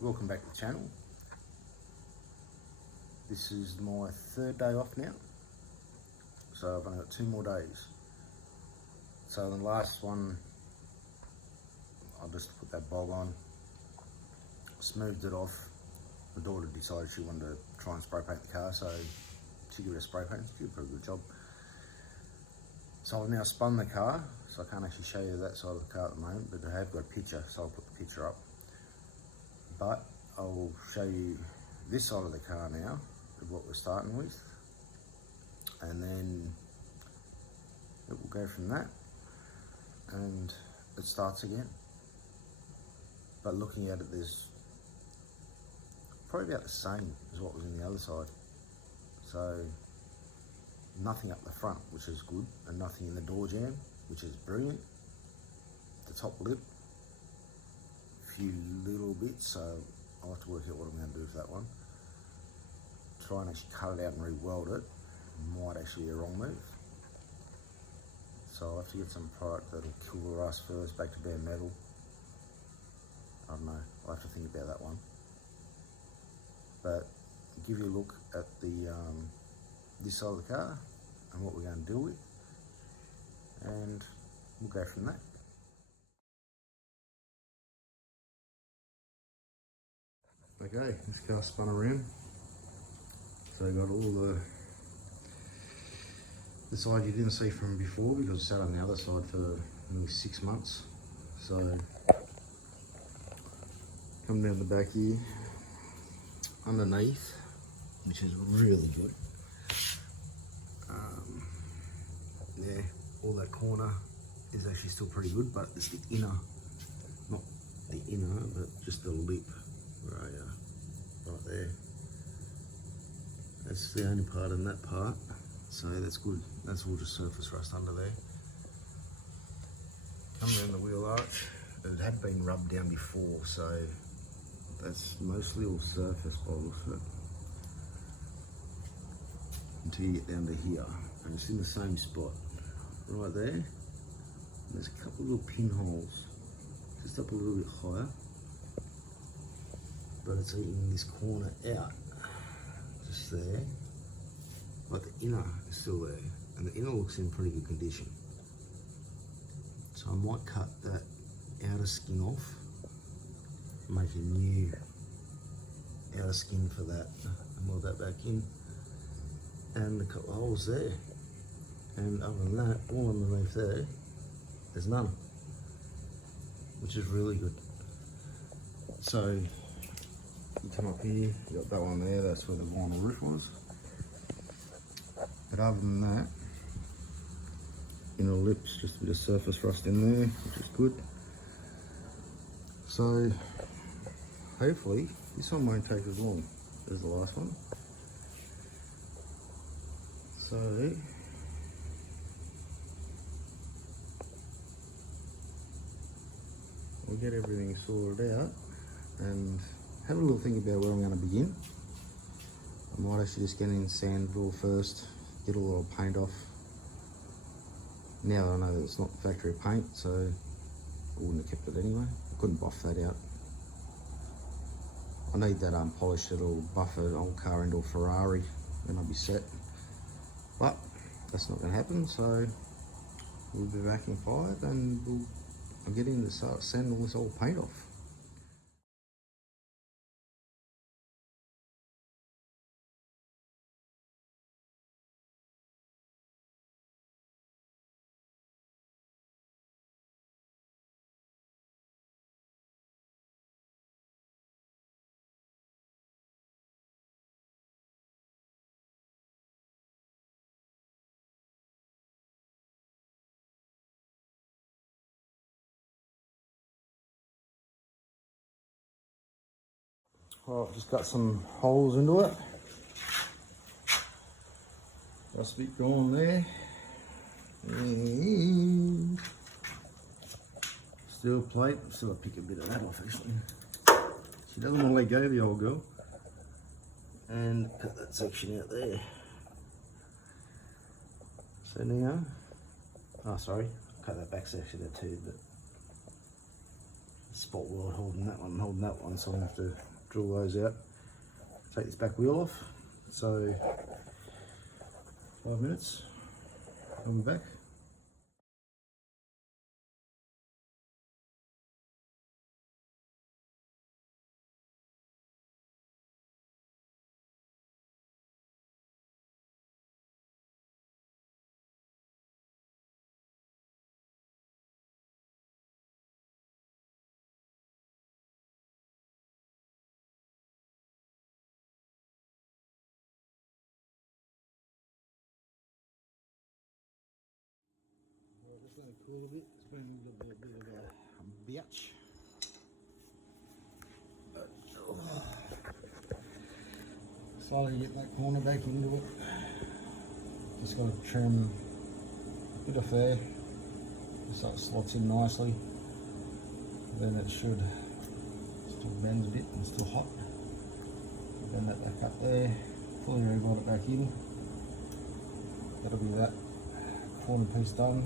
Welcome back to the channel. This is my third day off now, so I've only got 2 more days. So the last one, I just put that bog on, smoothed it off. My daughter decided she wanted to try and spray paint the car, so she gave it a spray paint. She did a pretty good job. So I've now spun the car, so I can't actually show you that side of the car at the moment, but I have got a picture, so I'll put the picture up. But I will show you this side of the car now, of what we're starting with, and then it will go from that, and it starts again. But looking at it, there's probably about the same as what was in the other side. So nothing up the front, which is good, and nothing in the door jamb, which is brilliant. The top lip, a few little bits, so I'll have to work out what I'm going to do with that one. Try and actually cut it out and re-weld it. Might actually be a wrong move. So I'll have to get some product that'll kill the rust first, back to bare metal. I don't know, I'll have to think about that one. But give you a look at the this side of the car and what we're going to deal with, and we'll go from there. Okay, this car spun around, so I got all the side you didn't see from before because it sat on the other side for nearly 6 months. So come down the back here, underneath, which is really good. Yeah, all that corner is actually still pretty good, but it's the inner, not the inner, but just the lip right there. That's the only part in that part, so that's good. That's all just surface rust under there. Come down the wheel arch, it had been rubbed down before, so that's mostly all surface by the looks of it. Until you get down to here, and it's in the same spot, right there. And there's a couple of little pinholes, just up a little bit higher, but it's eating this corner out, just there. But the inner is still there, and the inner looks in pretty good condition. So I might cut that outer skin off, make a new outer skin for that, and weld that back in, and a couple of holes there. And other than that, all underneath there, there's none, which is really good. So you come up here, you got that one there, that's where the vinyl roof was. But other than that, inner lips, just a bit of surface rust in there, which is good. So hopefully this one won't take as long as the last one. So we'll get everything sorted out and have a little think about where I'm going to begin. I might actually just get in Sandville first, get a little paint off. Now that I know that it's not factory paint, so I wouldn't have kept it anyway. I couldn't buff that out. I need that polish that'll buff an old car into a Ferrari, then I'll be set. But that's not going to happen, so we'll be back in 5 and I'll get in to start sanding all this old paint off. Well, I've just got some holes into it. Just a bit gone there. And steel plate, still pick a bit of that off actually. She doesn't want to let go of the old girl. And cut that section out there. So now, oh sorry, cut that back section there too, but spot weld holding that one, so I'm going to have to drill those out. Take this back wheel off. So 5 minutes, I'll be back. Just let it cool a bit. It's been a little bit of a bitch. Slowly get that corner back into it. Just got to trim a bit off there, just so it slots in nicely. Then it should still bend a bit and still hot. Bend that back up there, fully rebolt it back in. That'll be that corner piece done.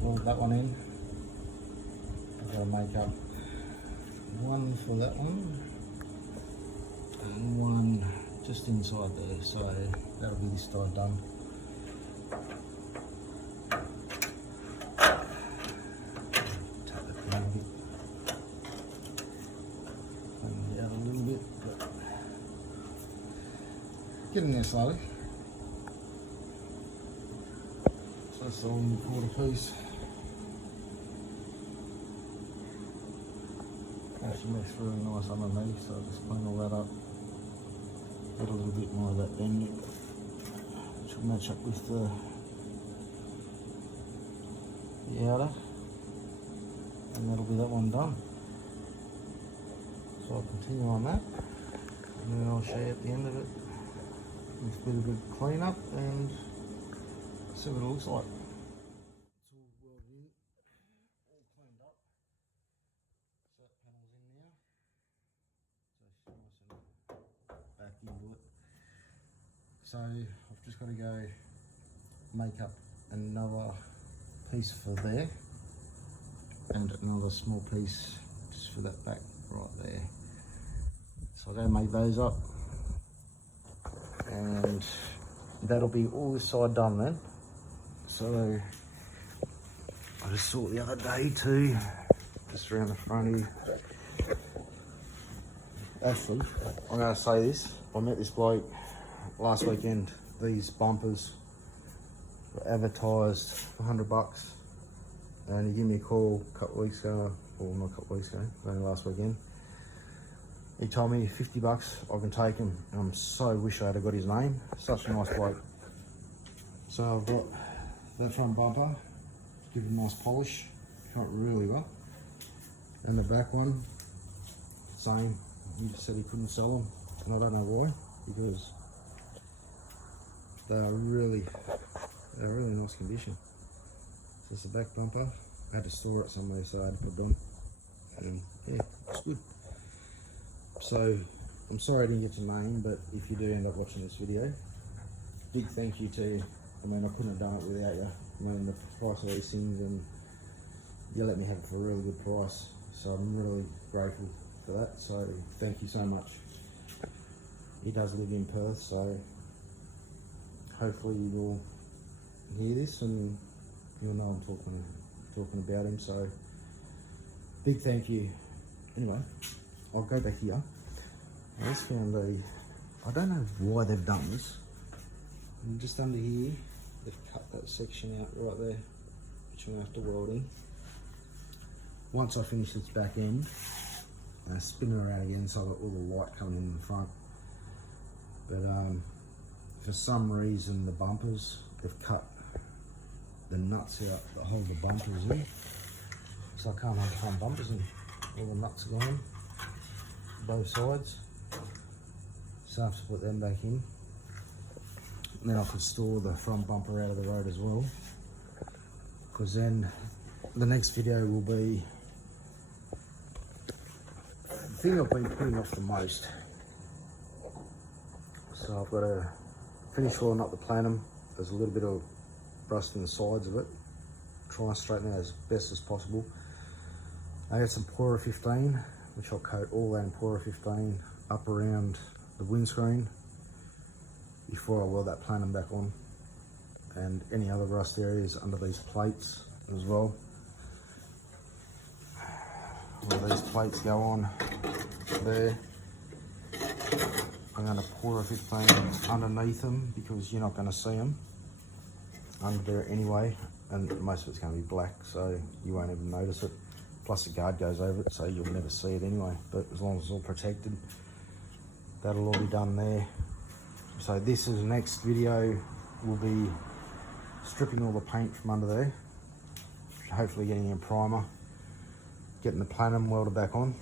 Weld that one in. I've got to make up one for that one and one just inside there, so that'll be this side done. Take the pin a bit, clean it out a little bit, but getting there slowly. So that's all in the quarter piece. Actually makes really nice underneath, so I'll just clean all that up. Get a little bit more of that bend, which will match up with the outer, and that'll be that one done. So I'll continue on that, and then I'll show you at the end of it with a bit of a clean up and see what it looks like. It's all welded in, all cleaned up. So that panel's in now. So it's nice and back into it. So I've just got to go make up another piece for there and another small piece just for that back right there. So I'll go make those up and that'll be all this side done then. So I just saw it the other day too, just around the front here. Actually, I'm going to say this, I met this bloke last weekend. These bumpers were advertised for $100 and he gave me a call a couple of weeks ago, or not a couple of weeks ago, only last weekend. He told me $50 I can take him, and I'm so wish I had got his name. Such a nice bloke. So I've got that front bumper, give it a nice polish, cut really well. And the back one, same. He said he couldn't sell them, and I don't know why, because they are really nice condition. So it's the back bumper. I had to store it somewhere, so I had to put it on. And yeah, it's good. So I'm sorry I didn't get your name, but if you do end up watching this video, big thank you to you. I mean, I couldn't have done it without you. I mean, the price of these things, and you let me have it for a really good price. So I'm really grateful for that. So thank you so much. He does live in Perth, so hopefully you will hear this and you'll know I'm talking about him. So big thank you. Anyway, I'll go back here. I just found I don't know why they've done this. And just under here, they've cut that section out right there, which I'm going to have to weld in. Once I finish this back end, I spin her out again so I've got all the light coming in the front. But for some reason the bumpers, they've cut the nuts out that hold the bumpers in. So I can't have front bumpers in. All the nuts are gone, both sides. So I have to put them back in. And then I could store the front bumper out of the road as well. Because then the next video will be the thing I've been putting off the most. So I've got to finish rolling up the plenum. There's a little bit of rust in the sides of it. Try and straighten it out as best as possible. I got some Pora 15, which I'll coat all that in Pora 15 up around the windscreen before I weld that plenum back on, and any other rust areas under these plates as well. Where these plates go on there, I'm going to Pora 15 underneath them because you're not going to see them under there anyway, and most of it's going to be black, so you won't even notice it. Plus the guard goes over it, so you'll never see it anyway. But as long as it's all protected, that'll all be done there. So this is the next video. We'll be stripping all the paint from under there, hopefully getting a primer, getting the plenum welded back on.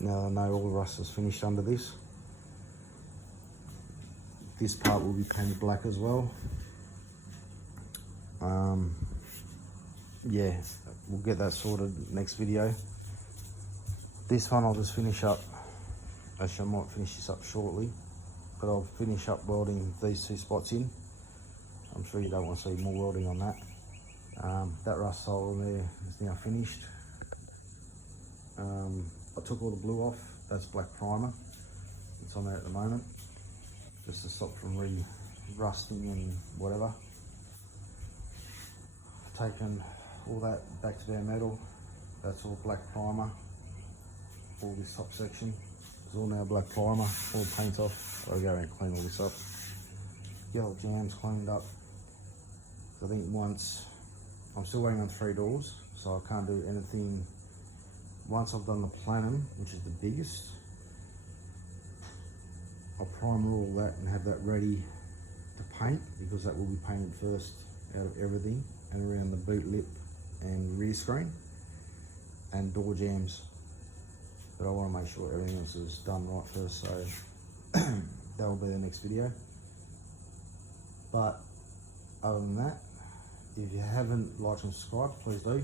Now I know all the rust is finished under this. This part will be painted black as well. Yeah, we'll get that sorted next video. This one I'll just finish up. Actually, I might finish this up shortly, but I'll finish up welding these two spots in. I'm sure you don't want to see more welding on that. That rust hole in there is now finished. I took all the blue off. That's black primer. It's on there at the moment, just to stop from re-rusting and whatever. I've taken all that back to bare metal. That's all black primer. All this top section is all now black primer. All paint off. I'll go and clean all this up. Get all the jams cleaned up. I think once, I'm still waiting on 3 doors, so I can't do anything. Once I've done the plenum, which is the biggest, I'll primer all that and have that ready to paint, because that will be painted first out of everything, and around the boot lip and rear screen and door jams. But I want to make sure everything else is done right first, so that will be the next video. But other than that, if you haven't liked and subscribed, please do.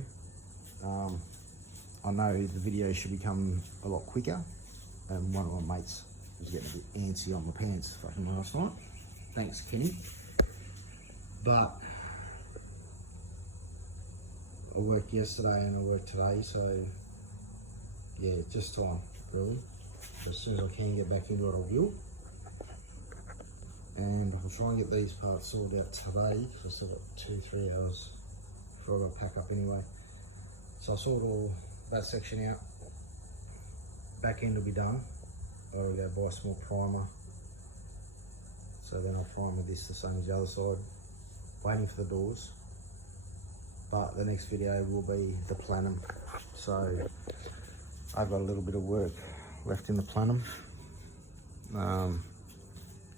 I know the video should become a lot quicker, and one of my mates was getting a bit antsy on my pants fucking last night. Thanks, Kenny. But I worked yesterday and I worked today, so yeah, just time, really. As soon as I can get back into it, I will. And I'll try and get these parts sorted out today, because I've still got 2-3 hours before I got to pack up anyway. So I'll sort all that section out. Back end will be done. I'll go buy some more primer. So then I'll primer this the same as the other side. Waiting for the doors. But the next video will be the plenum. So I've got a little bit of work left in the plenum. Yeah,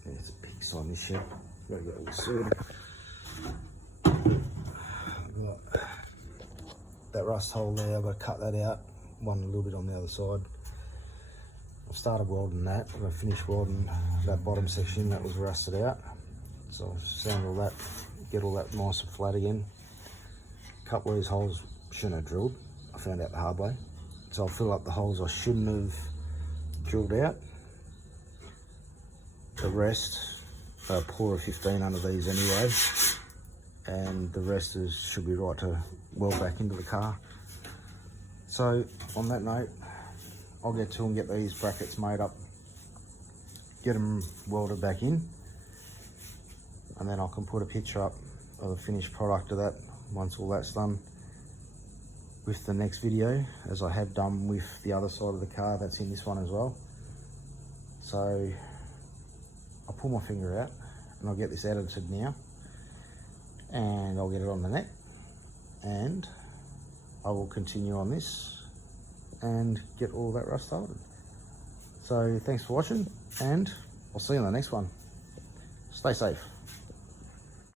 it's a pigsty in this shed. Gotta get all sorted. I've got that rust hole there, I've got to cut that out. One a little bit on the other side. I've started welding that. I'm going to finish welding that bottom section that was rusted out. So I'll sand all that, get all that nice and flat again. A couple of these holes shouldn't have drilled. I found out the hard way. So I'll fill up the holes I shouldn't have drilled out. The rest, Pora 15 under these anyway. And the rest should be right to weld back into the car. So on that note, I'll get to and get these brackets made up, get them welded back in, and then I can put a picture up of the finished product of that once all that's done with the next video, as I have done with the other side of the car that's in this one as well. So I'll pull my finger out and I'll get this edited now, and I'll get it on the net, and I will continue on this and get all that rust started. So thanks for watching, and I'll see you in the next one. Stay safe.